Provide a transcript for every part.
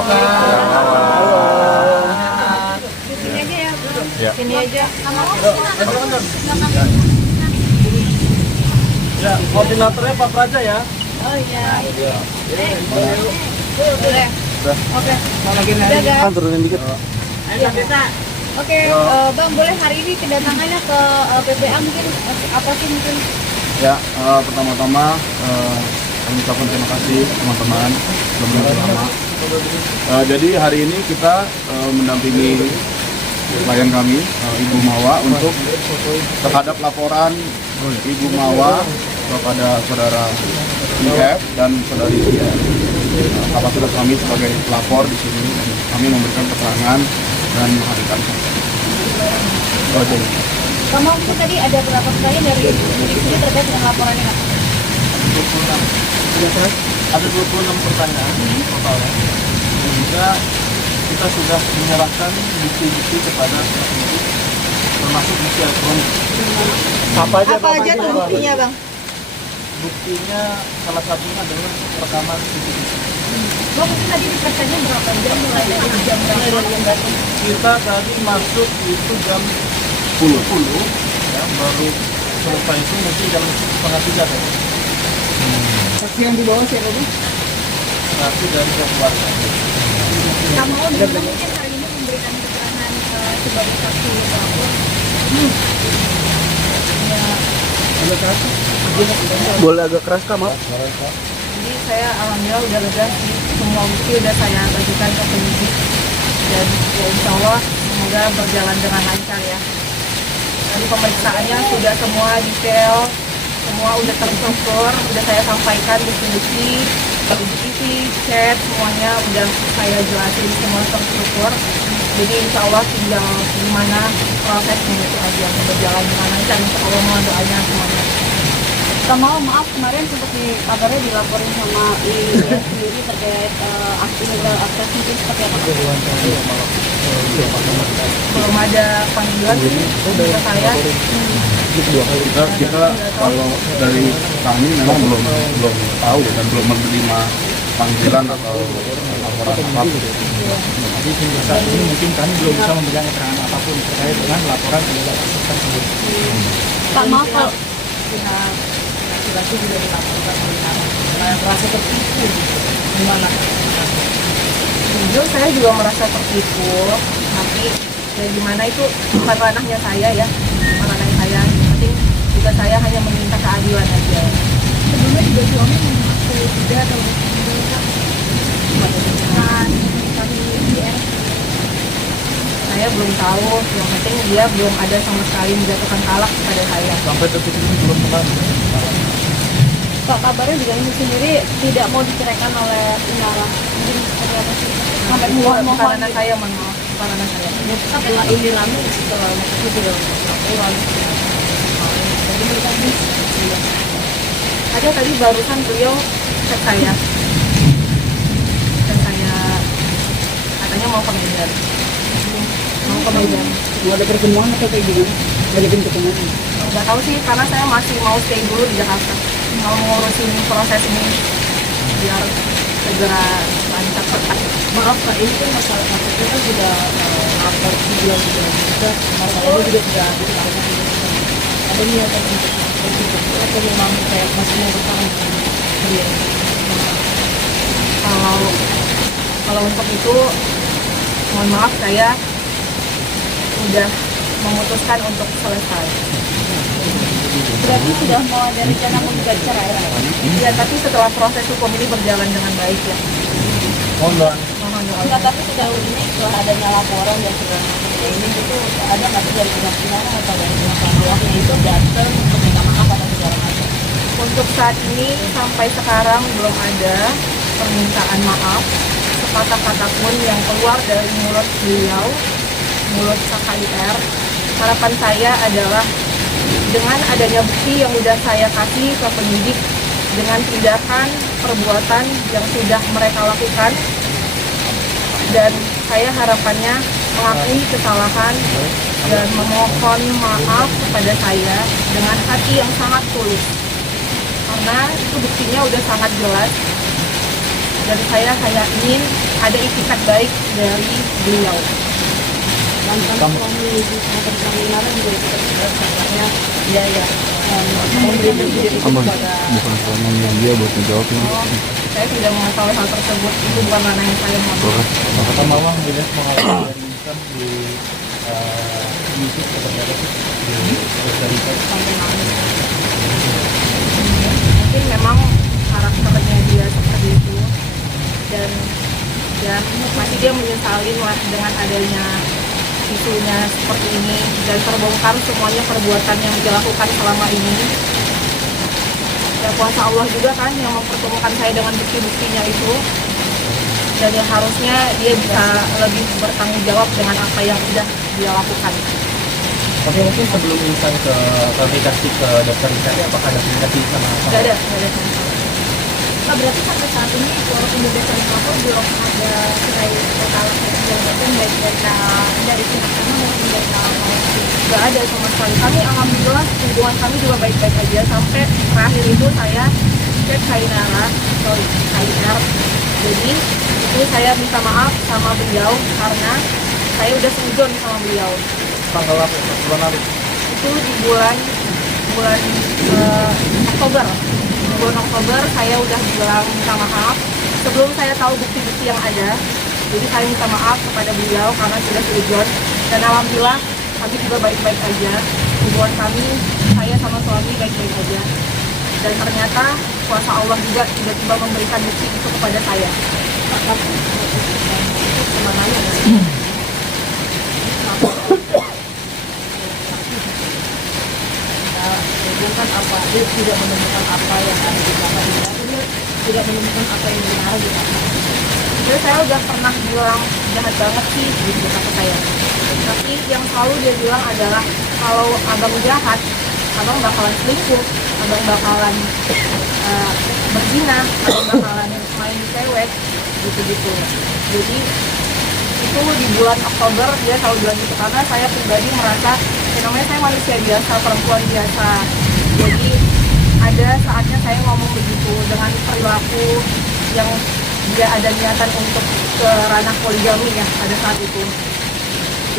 Halo Kak. Halo. Sini aja ya, Bro. Ya. Sini aja. Ya, koordinatornya Pak Praja ya. Oh iya. Boleh. Oke. Udah guys. Kan turunin dikit. Oke, Bang, boleh hari ini kedatangannya ke PPA mungkin apa sih mungkin? Ya, pertama-tama kami ucapkan terima kasih teman-teman bersama. Jadi hari ini kita mendampingi klien kami, Ibu Mawa, untuk terhadap laporan Ibu Mawa kepada saudara IF dan saudari IF. Kapasitas kami sebagai pelapor di sini, kami memberikan keterangan dan menghadirkan saksi. Kamu mungkin tadi ada berapa pertanyaan dari sini terkait dengan laporannya Kak? Ada 26 pertanyaan totalnya. Dan juga kita sudah menyerahkan bukti-bukti kepada penyidik, termasuk bukti elektronik. Apa aja tuh buktinya Bang? Buktinya salah satunya adalah rekaman CCTV. Bang, mungkin tadi diperiksaannya berapa jam mulai dari jam berapa? Kita tadi masuk itu jam 10, ya, baru selesai itu mungkin jam 2:30 kan. Saksi yang dibawa siapa Bang? Saksi dari keluarga. Kamu mungkin hari ini memberikan keterangan sebagai saksi pelapor. Boleh agak keras Kak, maaf. Jadi saya alhamdulillah udah lega sih, semua bukti udah saya bagikan ke penyidik dan ya insya Allah semoga berjalan dengan lancar ya. Tadi pemeriksaannya sudah semua detail, semua udah terstruktur, udah saya sampaikan bukti-bukti, CCTV, chat, semuanya udah saya jelasin semua terstruktur. Jadi insya Allah tinggal gimana prosesnya itu aja, berjalan dengan lancar, insya Allah mohon doanya semuanya. Maaf kemarin sempat kabarnya dilaporin sama IIS sendiri terkait aksi illegal akses itu seperti apa? Belum ada panggilan sih ke saya. Kita kalau dari kami memang belum tahu dan belum menerima panggilan atau laporan apapun. Jadi hingga saat ini mungkin kami belum bisa memberikan keterangan apapun terkait dengan laporan illegal akses tersebut. Pak, maaf kalau laki-laki juga dilaporkan merasa tertipu gimana? Jujur saya juga merasa tertipu, tapi ya gimana itu bukan ranahnya saya ya, bukan ranahnya saya. Yang penting juga saya hanya meminta keadilan aja. Sebelumnya juga suami mengaku tidak atau saya belum tahu, yang penting dia belum ada sama sekali menjatuhkan talak kepada saya. Sampai detik ini belum pernah. Pak, kabarnya juga ini sendiri tidak mau diceraikan oleh Inara. Mungkin seperti apa sih? Sampai mohon anak saya, mohon maaf, bukan anak saya. Setelah ini rame, setelah itu sudah ada tadi barusan beliau chat saya, dan saya katanya mau ke Medan. Mau ada pertemuan atau kayak gimana? Ngajakin ketemuan? Nggak tahu sih, karena saya masih mau stay dulu di Jakarta, mau ngurusin proses ini biar segera lancar cepat. Maaf Kak, ini kan masalah itu kan sudah lapor video juga masalahnya juga sudah ditangkap. Ada niatan untuk atau memang kayak masih mau bertahan dia? Kalau untuk itu mohon maaf, saya sudah memutuskan untuk selesai. Berarti sudah mau ada rencana menggugat cerai? Iya, tapi setelah proses hukum ini berjalan dengan baik ya. Mohon doa. Mohon doa. Enggak, tapi sejauh ini setelah adanya laporan dan segala macam ini itu ada nggak sih dari pihak Inara atau dari pihak pelakunya itu datang untuk minta maaf atau segala macam? Untuk saat ini sampai sekarang belum ada permintaan maaf sepatah-kata pun yang keluar dari mulut beliau, mulut KKIR. Harapan saya adalah dengan adanya bukti yang sudah saya kasih ke penyidik, dengan tindakan perbuatan yang sudah mereka lakukan, dan saya harapannya mengakui kesalahan dan memohon maaf kepada saya dengan hati yang sangat tulus, karena itu buktinya udah sangat jelas dari saya ingin ada itikat baik dari beliau. Mantan suami ibu sama Saminara juga ikut terlibat katanya dia ya memberi diri kepada Bukan soalnya dia buat menjawabnya. Saya tidak mengetahui hal tersebut, itu bukan ranah yang saya mau. Kata Mawang melihat pengalaman dari Insan di YouTube seperti apa sih? Dari Sampai malam. Mungkin memang karakternya dia seperti itu, dan masih dia menyesalin lah dengan adanya isunya seperti ini dan terbongkar semuanya perbuatan yang dia lakukan selama ini. Ya kuasa Allah juga kan yang mempertemukan saya dengan bukti-buktinya itu, dan yang harusnya dia bisa lebih bertanggung jawab dengan apa yang sudah dia lakukan. Tapi mungkin sebelum Insan ke klarifikasi ke dokter Insan, apakah ada komunikasi sama Nggak ada sama sekali. Pak, berarti sampai saat ini walaupun udah sering lapor belum ada cerai total jabatan baik dari pihak kamu maupun dari Nggak ada sama sekali. Kami alhamdulillah hubungan kami juga baik-baik aja sampai terakhir itu saya cek Kainara atau KIR. Jadi itu saya minta maaf sama beliau karena saya udah suzon sama beliau. tanggal apa? Bulan lalu. Itu di bulan Oktober. Di bulan Oktober saya udah bilang minta maaf sebelum saya tahu bukti-bukti yang ada. Jadi saya minta maaf kepada beliau karena sudah suzon, dan alhamdulillah kami juga baik-baik aja. Hubungan kami, saya sama suami baik-baik aja. Dan ternyata kuasa Allah juga tiba-tiba memberikan bukti itu kepada saya. Semangatnya kan apa, dia tidak menemukan apa yang ada di belakang dia, dia tidak menemukan apa yang benar di belakang. Jadi saya udah pernah bilang jahat banget sih gitu kata saya. Tapi yang selalu dia bilang adalah kalau abang jahat, abang bakalan selingkuh, abang bakalan berzina, abang bakalan main cewek gitu-gitu. Jadi itu di bulan Oktober dia selalu bilang gitu karena saya pribadi merasa namanya saya manusia biasa, perempuan biasa. Jadi ada saatnya saya ngomong begitu dengan perilaku yang dia ada niatan untuk ke ranah poligami ya pada saat itu.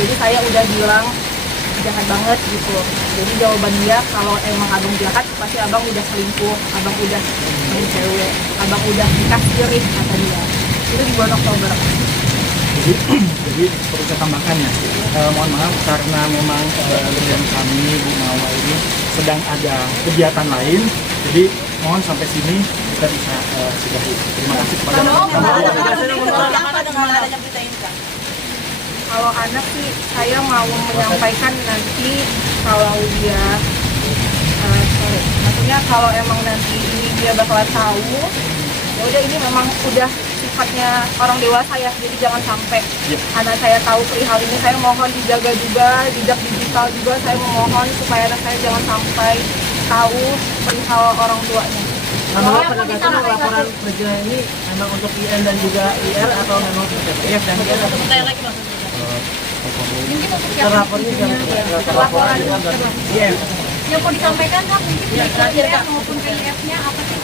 Jadi saya udah bilang jahat banget gitu. Jadi jawaban dia kalau emang abang jahat pasti abang udah selingkuh, abang udah main cewek, abang udah nikah siri kata dia. Itu di bulan Oktober. Jadi perlu saya tambahkan ya, mohon maaf karena memang klien kami Bu Mawa ini sedang ada kegiatan lain, jadi mohon sampai sini kita bisa sudahi. Terima kasih kepada Kalau anak sih saya mau menyampaikan nanti kalau dia maksudnya kalau emang nanti ini dia bakalan tahu, ya udah ini memang udah sifatnya orang dewasa ya, jadi jangan sampai anak saya tahu perihal ini. Saya mohon dijaga juga, jejak digital juga saya memohon supaya anak saya jangan sampai tahu perihal orang tuanya. Apakah penegasan laporan kerja ini memang untuk IN dan juga IR atau memang untuk PPF dan IR? mungkin untuk yang Terlapornya Laporan IN. yang mau disampaikan Kak, mungkin Ya, terakhir, Kak. maupun KIF-nya apa sih?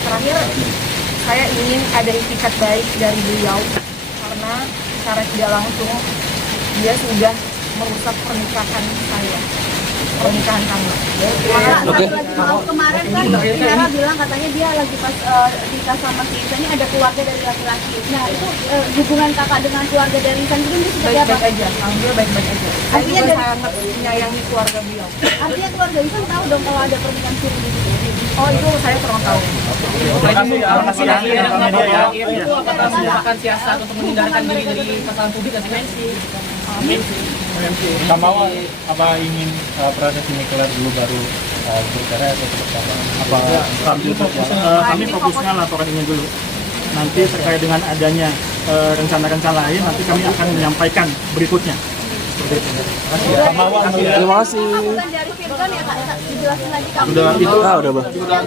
terakhir saya ingin ada itikat baik dari beliau karena secara tidak langsung dia sudah merusak pernikahan saya, pernikahan kami. Oke. Kemarin kan Tiara bilang katanya dia lagi pas nikah sama si Insan ini ada keluarga dari laki-laki. Nah itu hubungan kakak dengan keluarga dari Insan itu seperti apa? Baik-baik aja, alhamdulillah baik-baik aja. Saya Artinya juga dari- sangat menyayangi keluarga beliau. Artinya keluarga Insan tahu dong kalau ada pernikahan siri gitu. Oh itu saya kurang tahu. Terima kasih ya. Itu apakah merupakan siasat untuk menghindarkan diri dari pasangan publik dan dimensi? Kamu apa ingin proses ini kelar dulu baru bercerai atau seperti apa? Apa kami fokusnya laporan ini dulu. Nanti terkait dengan adanya rencana-rencana lain, nanti kami akan menyampaikan berikutnya. Seperti itu. Terima kasih. Bukan dari Firman ya Kak, dijelasin lagi Kak. Sudah itu. Udah.